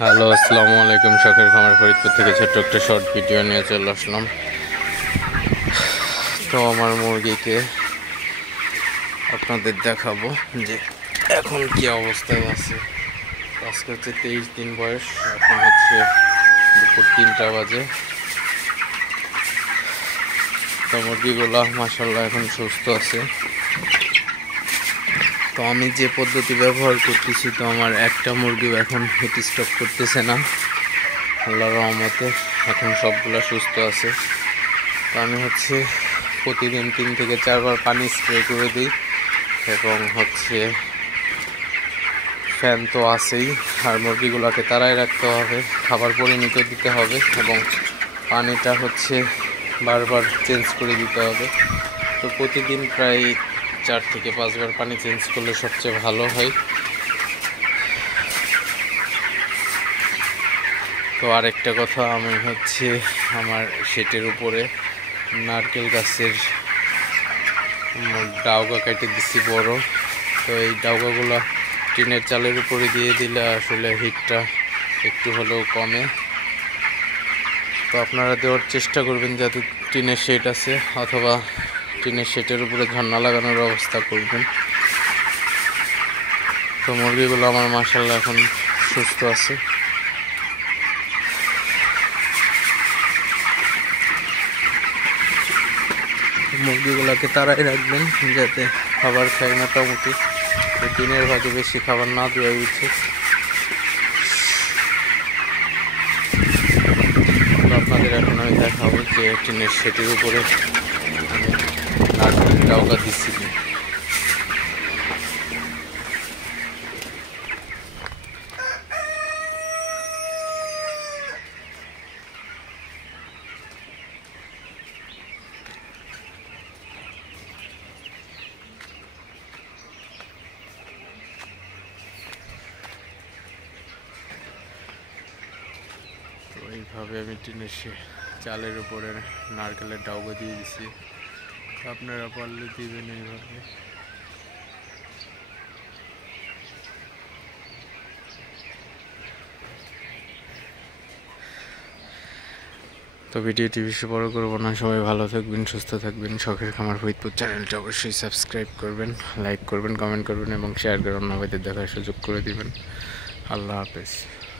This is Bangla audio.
হ্যালো, আসসালামু আলাইকুম। শখের খামার ফরিদপুর থেকে ছোট্ট একটা শর্ট ভিডিও নিয়ে চলে আসলাম। তো আমার মুরগিকে আপনাদের দেখাবো যে এখন কি অবস্থায় আছে। আজকে হচ্ছে 23 দিন বয়স, এখন হচ্ছে দুপুর 3টা বাজে। তো মুরগিগুলো মাশাআল্লাহ এখন সুস্থ আছে। তো আমি যে পদ্ধতি ব্যবহার করতেছি, তো আমার একটা মুরগিও এখন হিট স্ট্রোক করতেছে না, আল্লাহর রহমতে এখন সবগুলা সুস্থ আছে। তো আমি হচ্ছে প্রতিদিন 3 থেকে 4 বার পানি স্প্রে করে দিই, এবং হচ্ছে ফ্যান তো আছেই। আর মুরগিগুলোকে তাড়ায় রাখতে হবে, খাবার পরিমিত দিতে হবে, এবং পানিটা হচ্ছে বারবার চেঞ্জ করে দিতে হবে। তো প্রতিদিন প্রায় 4 থেকে 5 বার পানি চেঞ্জ করলে সবচেয়ে ভালো হয়। তো আরেকটা কথা, আমি হচ্ছে আমার শেটের উপরে নারকেল গাছের ডাউগা কেটে দিচ্ছি বড়। তো এই ডাউগাগুলো টিনের চালের উপরে দিয়ে দিলে আসলে হিটটা একটু হলেও কমে। তো আপনারা দেওয়ার চেষ্টা করবেন, যাতে টিনের শেড আছে অথবা টিনের শেডের উপরে ঝর্ণা লাগানোর ব্যবস্থা করবেন। তো মুরগিগুলো আমার মাশাআল্লাহ এখন সুস্থ আছে। মুরগিগুলোকে তাড়াই রাখবেন যাতে খাবার খায় মোটামুটি। দিনের ভাগে বেশি খাবার না দেওয়াই উচিত। আপনাদের এখন আমি দেখাবো যে টিনের শেটের উপরে আমি নারকেল ডাউকা দিচ্ছি। তো এইভাবে আমি টিনের চালের উপরে নারকেলের ডাউকা দিয়ে দিচ্ছি। আপনারা পারলে দিবেন এইভাবে। তো ভিডিওটি বেশি বড় করবো না, সবাই ভালো থাকবেন, সুস্থ থাকবেন। শখের খামার ফরিদপুর চ্যানেলটা অবশ্যই সাবস্ক্রাইব করবেন, লাইক করবেন, কমেন্ট করবেন এবং শেয়ার করে অন্য ভাইদের দেখার সুযোগ করে দিবেন। আল্লাহ হাফেজ।